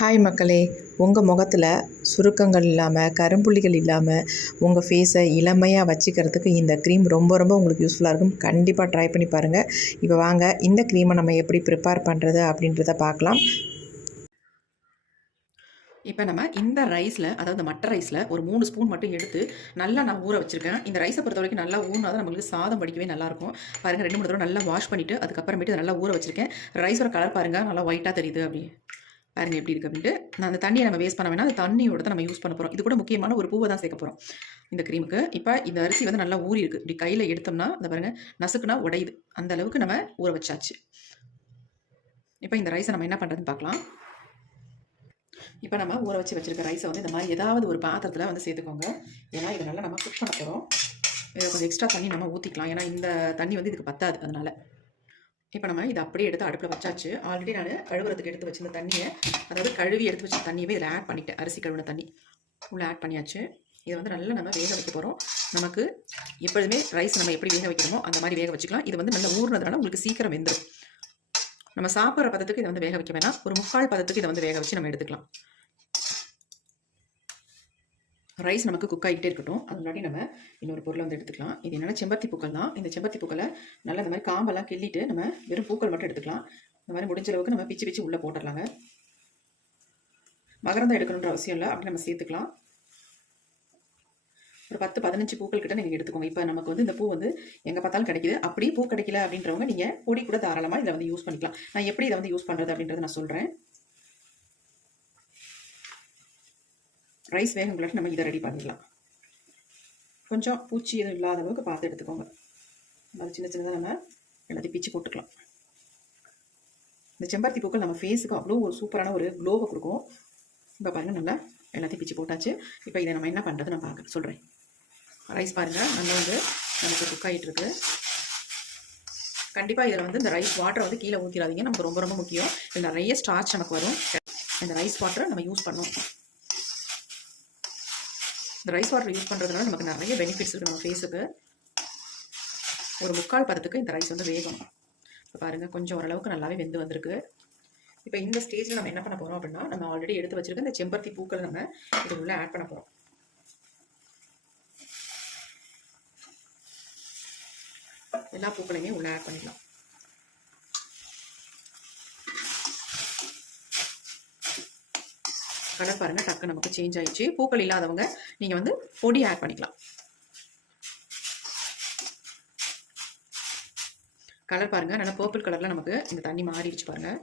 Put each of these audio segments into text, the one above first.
Hi மக்களே, உங்கள் முகத்தில் சுருக்கங்கள் இல்லாமல் கரும்புள்ளிகள் இல்லாமல் உங்கள் ஃபேஸை இளமையாக வச்சுக்கிறதுக்கு இந்த க்ரீம் ரொம்ப ரொம்ப உங்களுக்கு யூஸ்ஃபுல்லாக இருக்கும். கண்டிப்பாக ட்ரை பண்ணி பாருங்கள். இப்போ வாங்க இந்த க்ரீமை நம்ம எப்படி ப்ரிப்பேர் பண்ணுறது அப்படின்றத பார்க்கலாம். இப்போ நம்ம இந்த ரைஸில், அதாவது மட்டை ரைஸில் ஒரு 3 ஸ்பூன் மட்டும் எடுத்து நல்லா நான் ஊற வச்சுருக்கேன். இந்த ரைஸை பொறுத்த வரைக்கும் நல்லா ஊறினா தான் நம்மளுக்கு சாதம் வடிக்கவே நல்லாயிருக்கும். பாருங்கள், 2-3 தடவை நல்லா வாஷ் பண்ணிவிட்டு அதுக்கப்புறமேட்டு நல்லா ஊற வச்சுருக்கேன். ரைஸோட கலர் பாருங்கள், நல்லா ஒயிட்டாக தெரியுது. அப்படி பாருங்கள் எப்படி இருக்குது அப்படின்ட்டு. நான் அந்த தண்ணியை நம்ம வேஸ்ட் பண்ண வேணாம், அந்த தண்ணியோட தான் நம்ம யூஸ் பண்ண போகிறோம். இது கூட முக்கியமான ஒரு பூவை தான் சேர்க்க போகிறோம் இந்த க்ரீமுக்கு. இப்போ இந்த அரிசி வந்து நல்லா ஊறி இருக்குது. இப்படி கையில் எடுத்தோம்னா இந்த பாருங்கள், நசுக்குனா உடையுது. அந்த அளவுக்கு நம்ம ஊற வச்சாச்சு. இப்போ இந்த ரைஸை நம்ம என்ன பண்ணுறதுன்னு பார்க்கலாம். இப்போ நம்ம ஊற வச்சுருக்க ரைஸை வந்து இந்த மாதிரி ஏதாவது ஒரு பாத்திரத்தில் வந்து சேர்த்துக்கோங்க. ஏன்னா இதை நல்லா நம்ம குக் பண்ண போகிறோம். இதில் கொஞ்சம் எக்ஸ்ட்ரா தண்ணி நம்ம ஊற்றிக்கலாம், ஏன்னா இந்த தண்ணி வந்து இதுக்கு பத்தாது. அதனால் இப்போ நம்ம இதை அப்படியே எடுத்து அடுப்பில் வச்சாச்சு. ஆல்ரெடி நான் கழுவுறதுக்கு எடுத்து வச்சிருந்த தண்ணியை, அதாவது கழுவி எடுத்து வச்ச தண்ணியவே இதில் ஆட் பண்ணிட்டேன். அரிசி கழுவின தண்ணி உள்ளே ஆட் பண்ணியாச்சு. இதை வந்து நல்லா நம்ம வேக வைக்க போகிறோம். நமக்கு எப்பொழுதுமே ரைஸ் நம்ம எப்படி வேக வைக்கிறோமோ அந்த மாதிரி வேக வச்சுக்கலாம். இது வந்து நல்லா ஊறினதுனால உங்களுக்கு சீக்கிரம் வெந்துடும். நம்ம சாப்பிட்ற பதத்துக்கு இதை வந்து வேக வைக்க வேணாம், ஒரு 3/4 பதத்துக்கு இதை வந்து வேக வச்சு நம்ம எடுத்துக்கலாம். ரைஸ் நமக்கு குக் ஆகிட்டே இருக்கட்டும். அது முன்னாடி நம்ம இன்னொரு பொருளை வந்து எடுத்துக்கலாம். இது என்னென்னா செம்பருத்தி பூக்கள் தான். இந்த செம்பருத்தி பூக்களை நல்லா இந்த மாதிரி காம்பெல்லாம் கிள்ளிட்டு நம்ம வெறும் பூக்கள் மட்டும் எடுத்துக்கலாம். இந்த மாதிரி முடிஞ்ச அளவுக்கு நம்ம பிச்சு உள்ளே போட்டுடலாங்க. மகரந்தம் எடுக்கணுன்ற அவசியம் இல்லை, அப்படி நம்ம சேர்த்துக்கலாம். ஒரு 10-15 பூக்கள் கிட்ட நீங்கள் எடுத்துக்கோங்க. இப்போ நமக்கு வந்து இந்த பூ வந்து எங்கே பார்த்தாலும் கிடைக்குது. அப்படி பூ கிடைக்கல அப்படின்றவங்க நீங்கள் பொடி கூட தாராளமாக இதில் வந்து யூஸ் பண்ணிக்கலாம். நான் எப்படி இதை வந்து யூஸ் பண்ணுறது அப்படின்றத நான் சொல்கிறேன். ரைஸ் வேகங்களாட்டி நம்ம இதை ரெடி பண்ணிடலாம். கொஞ்சம் பூச்சி எதுவும் இல்லாத அளவுக்கு பார்த்து எடுத்துக்கோங்க. அது சின்னதாக நம்ம எல்லாத்தையும் பிச்சு போட்டுக்கலாம். இந்த செம்பருத்தி பூக்கள் நம்ம ஃபேஸுக்கு அவ்வளோ ஒரு சூப்பரான ஒரு க்ளோவை கொடுக்கும். இப்போ பாருங்கள், நல்லா எல்லாத்தையும் பிச்சு போட்டாச்சு. இப்போ இதை நம்ம என்ன பண்ணுறது நான் சொல்கிறேன். ரைஸ் பாருங்கள், நல்லா வந்து நமக்கு குக் ஆகிட்டு இருக்கு. கண்டிப்பாக இதில் வந்து இந்த ரைஸ் வாட்டரை வந்து கீழே ஊற்றிடாதீங்க. நமக்கு ரொம்ப ரொம்ப முக்கியம். இது நிறைய ஸ்டார்ச் நமக்கு வரும். இந்த ரைஸ் வாட்டரை நம்ம யூஸ் பண்ணோம். இந்த ரைஸ் வாட்டர் யூஸ் பண்ணுறதுனால நமக்கு நிறைய பெனிஃபிட்ஸ் இருக்குது நம்ம ஃபேஸுக்கு. ஒரு 3/4 பதத்துக்கு இந்த ரைஸ் வந்து வேகணும். இப்போ பாருங்கள், கொஞ்சம் ஓரளவுக்கு நல்லாவே வெந்து வந்திருக்கு. இப்போ இந்த ஸ்டேஜில் நம்ம என்ன பண்ண போகிறோம் அப்படின்னா, நம்ம ஆல்ரெடி எடுத்து வச்சுருக்க இந்த செம்பருத்தி பூக்கள் நம்ம இது உள்ளே ஆட் பண்ண போகிறோம். எல்லா பூக்களையுமே உள்ளே ஆட் பண்ணிடலாம். கலர் பாருங்கள், டக்கு நமக்கு சேஞ்ச் ஆயிடுச்சு. பூக்கள் இல்லாதவங்க நீங்கள் வந்து பொடி ஆட் பண்ணிக்கலாம். கலர் பாருங்கள், நல்லா பர்பிள் கலரில் நமக்கு இந்த தண்ணி மாறிடுச்சு பாருங்கள்.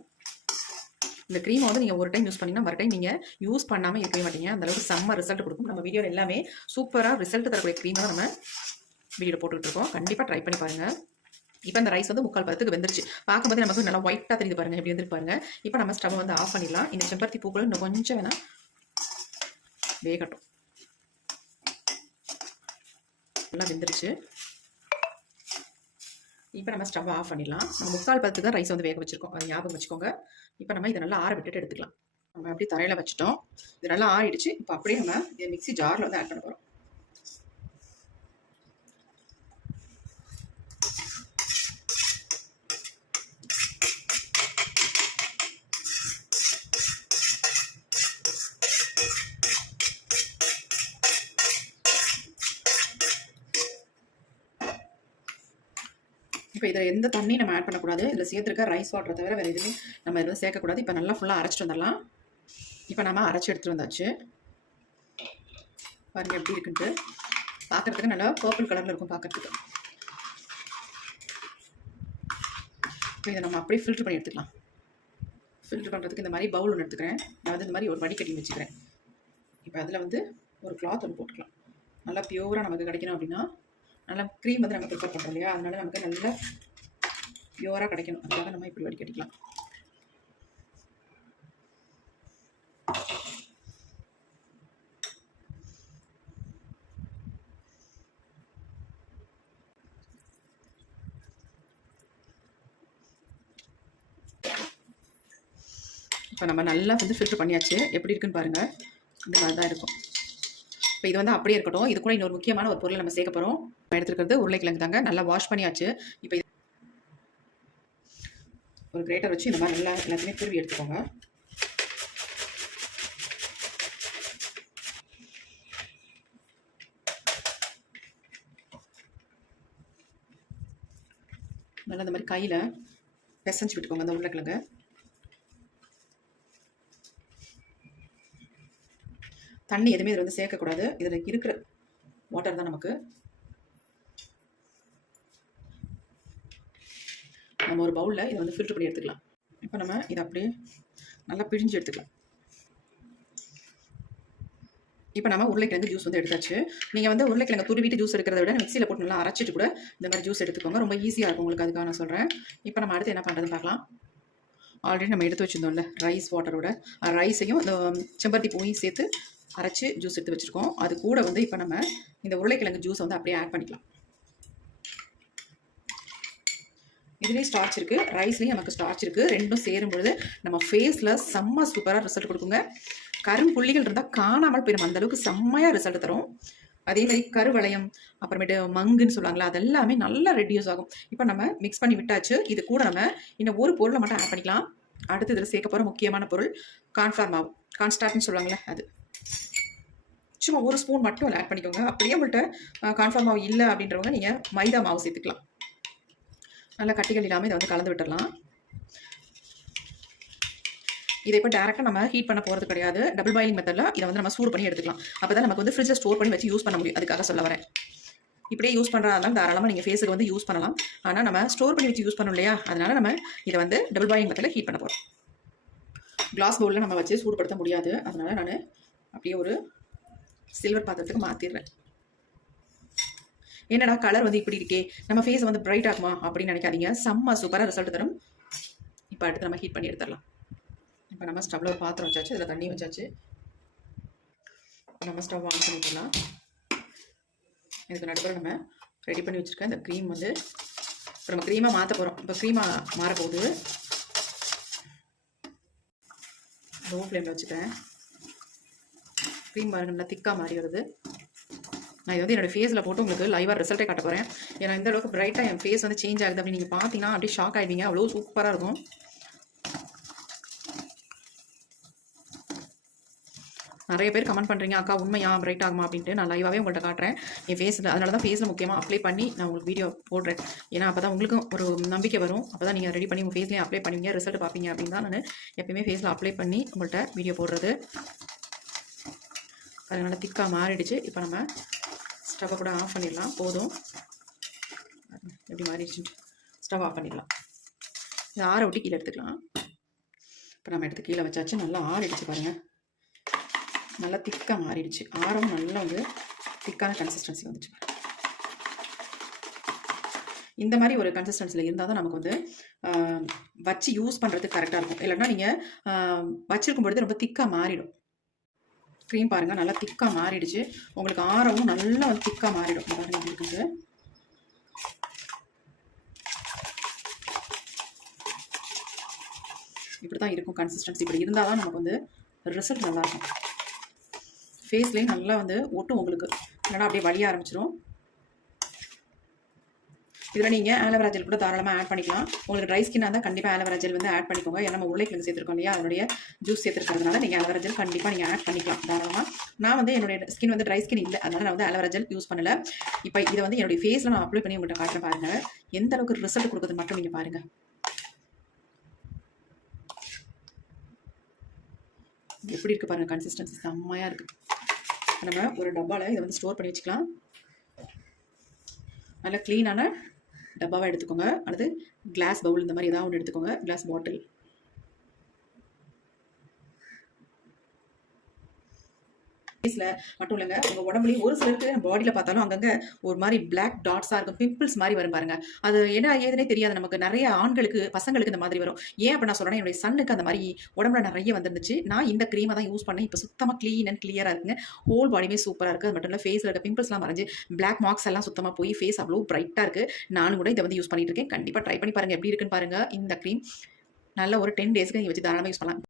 இந்த க்ரீமை வந்து நீங்கள் ஒரு டைம் யூஸ் பண்ணிங்கன்னா மறு டைம் நீங்கள் யூஸ் பண்ணாமல் இருக்கவே மாட்டீங்க. அந்தளவுக்கு செம்ம ரிசல்ட் கொடுக்கும். நம்ம வீடியோவில் எல்லாமே சூப்பராக ரிசல்ட் தரக்கூடிய க்ரீமை தான் நம்ம வீடியோவில் போட்டுக்கிட்டு இருக்கோம். கண்டிப்பாக ட்ரை பண்ணி பாருங்கள். இப்போ இந்த ரைஸ் வந்து 3/4 பதத்துக்கு வெந்துருச்சு. பார்க்கும்போது நமக்கு நல்லா ஒயிட்டாக தெரியுது பாருங்கள், எப்படி வந்துருக்கு பாருங்கள். இப்போ நம்ம ஸ்டவ் வந்து ஆஃப் பண்ணிடலாம். இந்த செம்பருத்தி பூக்கள் இன்னும் கொஞ்சம் வேணால் வேகட்டும். நல்லா வெந்துருச்சு. இப்போ நம்ம ஸ்டவ் ஆஃப் பண்ணிடலாம். நம்ம 3/4 பதத்துக்கு தான் ரைஸ் வந்து வேக வச்சுருக்கோம், அதை ஞாபகம் வச்சுக்கோங்க. இப்போ நம்ம இதை நல்லா ஆற விட்டுட்டு எடுத்துக்கலாம். நம்ம அப்படியே தரையில் வச்சுட்டோம். இது நல்லா ஆறிடுச்சு. இப்போ அப்படியே நம்ம இதை மிக்ஸி ஜாரில் வந்து ஆட் பண்ண போகிறோம். இப்போ இதில் எந்த தண்ணி நம்ம ஆட் பண்ணக்கூடாது. இதில் சேர்த்துருக்க ரைஸ் வாட்டரை தவிர வேறு எதுவுமே நம்ம இதில் சேர்க்கக்கூடாது. இப்போ நல்லா ஃபுல்லாக அரைச்சிட்டு வந்துடலாம். இப்போ நம்ம அரைச்சி எடுத்துகிட்டு வந்தாச்சு. பாருங்கள் எப்படி இருக்குன்ட்டு. பார்க்குறதுக்கு நல்லா பர்பிள் கலரில் இருக்கும் பார்க்குறதுக்கு. இப்போ இதை நம்ம அப்படியே ஃபில்ட்ரு பண்ணி எடுத்துக்கலாம். ஃபில்ட்ரு பண்ணுறதுக்கு இந்த மாதிரி பவுல் ஒன்று எடுத்துக்கிறேன். நான் வந்து இந்த மாதிரி ஒரு வடிகட்டி வச்சுக்கிறேன். இப்போ அதில் வந்து ஒரு கிளாத் ஒன்று போட்டுக்கலாம். நல்லா பியூராக நமக்கு கிடைக்கணும் அப்படின்னா, நல்லா க்ரீம் வந்து நம்ம ப்ரிப்பேர் பண்ணுறோம் இல்லையா, அதனால நமக்கு நல்லா பியூராக கிடைக்கணும். அதுக்காக நம்ம இப்படி வடிகட்டிக்கலாம். இப்போ நம்ம நல்லா வந்து ஃபில்ட்ரு பண்ணியாச்சு. எப்படி இருக்குன்னு பாருங்கள், இந்த மாதிரி தான் இருக்கும். இப்போ இது வந்து அப்படியே இருக்கட்டும். இது கூட இன்னொரு முக்கியமான ஒரு பொருளை நம்ம சேர்க்க போகிறோம். நம்ம எடுத்துக்கிறது உருளைக்கிழங்கு தாங்க. நல்லா வாஷ் பண்ணியாச்சு. இப்போ ஒரு கிரேட்டர் வச்சு இந்த மாதிரி நல்லா எல்லாத்தையுமே துருவி எடுத்துக்கோங்க. நல்லா இந்த மாதிரி கையில் பிசைஞ்சு விட்டுக்கோங்க அந்த உருளைக்கிழங்கு. தண்ணி எதுவுமே இதில் வந்து சேர்க்கக்கூடாது. இதில் இருக்கிற வாட்டர் தான் நமக்கு. நம்ம ஒரு பவுலில் இதை வந்து ஃபில்டர் பண்ணி எடுத்துக்கலாம். இப்போ நம்ம இதை அப்படியே நல்லா பிழிஞ்சு எடுத்துக்கலாம். இப்போ நம்ம உருளைக்கிழங்கு ஜூஸ் வந்து எடுத்தாச்சு. நீங்கள் வந்து உருளைக்கிழங்கு துருவிட்டு ஜூஸ் எடுக்கிறத விட மிக்சியில் போட்டு நல்லா அரைச்சிட்டு கூட இந்த மாதிரி ஜூஸ் எடுத்துக்கோங்க. ரொம்ப ஈஸியாக இருக்கும் உங்களுக்கு. அதுக்காக நான் சொல்கிறேன். இப்போ நம்ம அடுத்து என்ன பண்ணுறதுன்னு பார்க்கலாம். ஆல்ரெடி நம்ம எடுத்து வச்சுருந்தோம்ல ரைஸ் வாட்டரோட ரைஸையும் இந்த செம்பருத்தி பூவையும் சேர்த்து அரைச்சி ஜூஸ் எடுத்து வச்சுருக்கோம். அது கூட வந்து இப்போ நம்ம இந்த உருளைக்கிழங்கு ஜூஸை வந்து அப்படியே ஆட் பண்ணிக்கலாம். இதுலேயும் ஸ்டார்ச் இருக்குது, ரைஸ்லேயும் நமக்கு ஸ்டார்ச் இருக்குது. ரெண்டும் சேரும்பொழுது நம்ம ஃபேஸில் செம்ம சூப்பராக ரிசல்ட் கொடுக்குங்க. கரும்புள்ளிகள் இருந்தால் காணாமல் போயிடும், அந்தளவுக்கு செம்மையாக ரிசல்ட் தரும். அதே மாதிரி கருவளையம், அப்புறமேட்டு மங்குன்னு சொல்லுவாங்களா, அதெல்லாமே நல்லா ரெடியூஸ் ஆகும். இப்போ நம்ம மிக்ஸ் பண்ணி விட்டாச்சு. இது கூட நம்ம இன்னும் ஒரு பொருளை மட்டும் ஆட் பண்ணிக்கலாம். அடுத்து இதில் சேர்க்க போகிற முக்கியமான பொருள் கார்ன்ஃப்ளவர் மாவு, கார்ன்ஸ்டார்ட்னு சொல்லுவாங்களே அது. சும்மா ஒரு ஸ்பூன் மட்டும் ஆட் பண்ணிக்கோங்க. அப்படியே உங்கள்கிட்ட கார்ன்ஃப்ளவர் மாவு இல்லை அப்படின்றவங்க நீங்கள் மைதா மாவு சேர்த்துக்கலாம். நல்லா கட்டிகள் இல்லாமல் இதை வந்து கலந்து விட்டுடலாம். இதை இப்போ டேரெக்டாக நம்ம ஹீட் பண்ண போகிறது கிடையாது. டபுள் பாயிலிங் மெத்தடில் இதை வந்து நம்ம சூடு பண்ணி எடுத்துக்கலாம். அப்போ தான் நமக்கு வந்து ஃப்ரிட்ஜில் ஸ்டோர் பண்ணி வச்சு யூஸ் பண்ண முடியும். அதுக்காக சொல்ல வரேன். இப்படியே யூஸ் பண்ணுறதா இருந்தாலும் தாராளமாக நீங்கள் ஃபேஸுக்கு வந்து யூஸ் பண்ணலாம். ஆனால் நம்ம ஸ்டோர் பண்ணி வச்சு யூஸ் பண்ணோம் இல்லையா, அதனால் நம்ம இதை வந்து டபுள் பாயிலிங் மெத்தடில் ஹீட் பண்ண போகிறோம். கிளாஸ் பவுலில் நம்ம வச்சு சூடுபடுத்த முடியாது. அதனால் நான் அப்படியே ஒரு சில்வர் பாத்திரத்துக்கு மாற்றிடுறேன். என்னடா கலர் வந்து இப்படி இருக்கே, நம்ம ஃபேஸ் வந்து பிரைட் ஆகுமா அப்படின்னு நினைக்காதீங்க. செம்ம சூப்பராக ரிசல்ட் தரும். இப்போ அடுத்து நம்ம ஹீட் பண்ணி எடுத்துடலாம். இப்போ நம்ம ஸ்டவ்வில் ஒரு பாத்திரம் வச்சாச்சு, இதில் தண்ணி வச்சாச்சு. நம்ம ஸ்டவ் ஆன் பண்ணிக்கலாம். இதுக்கு நடுவில் நம்ம ரெடி பண்ணி வச்சுருக்கேன் இந்த க்ரீம் வந்து இப்போ நம்ம க்ரீமாக மாற்ற போகிறோம். இப்போ க்ரீமாக மாறப்போகுது. லோ ஃப்ளேமில் வச்சுக்கிறேன். க்ரீம் பாருங்க நல்லா திக்காக மாறி வருது. நான் இது வந்து என்னோடய ஃபேஸில் போட்டு உங்களுக்கு லைவாக ரிசல்ட்டே காட்ட போகிறேன். ஏன்னா இந்த அளவுக்கு பிரைட்டாக என் ஃபேஸ் வந்து சேஞ்ச் ஆகுது அப்படின்னு நீங்கள் பார்த்தீங்கன்னா அப்படியே ஷாக் ஆகிடுவீங்க. அவ்வளோ சூப்பராக இருக்கும். நிறைய பேர் கமெண்ட் பண்ணுறீங்க, அக்கா உண்மையா பிரைட் ஆகுமா அப்படின்ட்டு. நான் லைவாகவே உங்கள்கிட்ட காட்டுறேன் என் ஃபேஸில். அதனால தான் ஃபேஸில் முக்கியமாக அப்ளை பண்ணி நான் உங்களுக்கு வீடியோ போடுறேன். ஏன்னா அப்போ தான் உங்களுக்கும் ஒரு நம்பிக்கை வரும். அப்போ தான் நீங்கள் ரெடி பண்ணி உங்கள் ஃபேஸ்லேயும் அப்ளை பண்ணுவீங்க, ரிசல்ட் பார்ப்பீங்க அப்படின்னு தான் நான் எப்பயுமே ஃபேஸில் அப்ளை பண்ணி உங்கள்கிட்ட வீடியோ போடுறது. அதனால் திக்காக மாறிடுச்சு. இப்போ நம்ம ஸ்டவ்வை கூட ஆஃப் பண்ணிடலாம். போதும், எப்படி மாறிடுச்சு. ஸ்டவ் ஆஃப் பண்ணிடலாம். இதை ஆற விட்டு கீழே எடுத்துக்கலாம். இப்போ நம்ம எடுத்து கீழே வச்சாச்சு. நல்லா ஆறிடுச்சு பாருங்கள். நல்லா திக்காக மாறிடுச்சு. ஆரம் நல்லா வந்து திக்கான கன்சிஸ்டன்சி வந்துச்சு. இந்த மாதிரி ஒரு கன்சிஸ்டன்சியில் இருந்தால் தான் நமக்கு வந்து வச்சு யூஸ் பண்ணுறதுக்கு கரெக்டாக இருக்கும். இல்லைன்னா நீங்கள் வச்சிருக்கும் பொழுது ரொம்ப திக்காக மாறிடும். க்ரீம் பாருங்கள் நல்லா திக்காக மாறிடுச்சு. உங்களுக்கு ஆரமும் நல்லா வந்து திக்காக மாறிடும். பாருங்கள் இருக்குது. இப்படி தான் இருக்கும் கன்சிஸ்டன்சி. இப்படி இருந்தால் தான் நமக்கு வந்து ரிசல்ட் நல்லாயிருக்கும். ஃபேஸ்லேயும் நல்லா வந்து ஒட்டும் உங்களுக்கு, இல்லைனா அப்படியே வலிய ஆரம்பிச்சிடும். இதில் நீங்கள் ஆலோவேரா ஜெல் கூட தாராளமாக ஆட் பண்ணிக்கலாம். உங்களுக்கு ட்ரை ஸ்கின்னாக இருந்தால் கண்டிப்பாக ஆலோவேரா ஜெல் வந்து ஆட் பண்ணிக்கோங்க. ஏன்னா நம்ம உருளைக்கிழங்கு சேர்த்துருக்கோம் இல்லையா, அதனுடைய ஜூஸ் சேர்த்துருக்கிறதுனால நீங்கள் ஆலோவேரா ஜெல் கண்டிப்பாக நீங்கள் ஆட் பண்ணிக்கலாம் தாராளமாக. நான் வந்து என்னுடைய ஸ்கின் வந்து ட்ரை ஸ்கின் இல்லை, அதனால் நான் வந்து ஆலோவேரா ஜெல் யூஸ் பண்ணலை. இப்போ இதை வந்து என்னுடைய ஃபேஸில் நான் அப்ளை பண்ணி உங்கள்கிட்ட காட்டுறேன் பாருங்கள். எந்த அளவுக்கு ரிசல்ட் கொடுக்குறது மட்டும் நீங்கள் பாருங்கள். எப்படி இருக்குது பாருங்கள், கன்சிஸ்டன்சி செம்மையாக இருக்குது. நம்ம ஒரு டப்பாவில் இதை வந்து ஸ்டோர் பண்ணி வச்சுக்கலாம். நல்லா க்ளீனான டப்பாவை எடுத்துக்கோங்க. அல்லது கிளாஸ் பவுல் இந்த மாதிரி ஏதாவது ஒன்று எடுத்துக்கோங்க, கிளாஸ் பாட்டில். ஃபேஸில் மட்டும் இல்லைங்க, உங்கள் உடம்புலையும் ஒரு சிலருக்கு பாடியில் பார்த்தாலும் அங்கங்கே ஒரு மாதிரி பிளாக் டாட்ஸாக இருக்கும், பிம்பிள்ஸ் மாதிரி வரும் பாருங்க. அது என்ன ஏதுனே தெரியாது நமக்கு. நிறைய ஆண்களுக்கு பசங்களுக்கு இந்த மாதிரி வரும். ஏன் அப்போ நான் சொல்கிறேன், என்னுடைய சன்னுக்கு அந்த மாதிரி உடம்புல நிறைய வந்துருந்துச்சு. நான் இந்த க்ரீமை தான் யூஸ் பண்ணேன். இப்போ சுத்தமாக க்ளீன் அண்ட் கிளியராக இருக்குங்க. ஹோல் பாடியுமே சூப்பராக இருக்குது. அது மட்டும் இல்லை, ஃபேஸில் இருக்க பிம்பிள்ஸ்லாம் மறைஞ்சு பிளாக் மார்க்ஸ் எல்லாம் சுத்தமாக போய் ஃபேஸ் அவ்வளோ பிரைட்டாக இருக்குது. நானும் கூட இதை வந்து யூஸ் பண்ணிட்டு இருக்கேன். கண்டிப்பாக ட்ரை பண்ணி பாருங்கள் எப்படி இருக்குன்னு பாருங்கள். இந்த க்ரீம் நல்ல ஒரு 10 டேஸ்க்கு நீங்கள் வச்சு தாராளமாக யூஸ் பண்ணலாம்.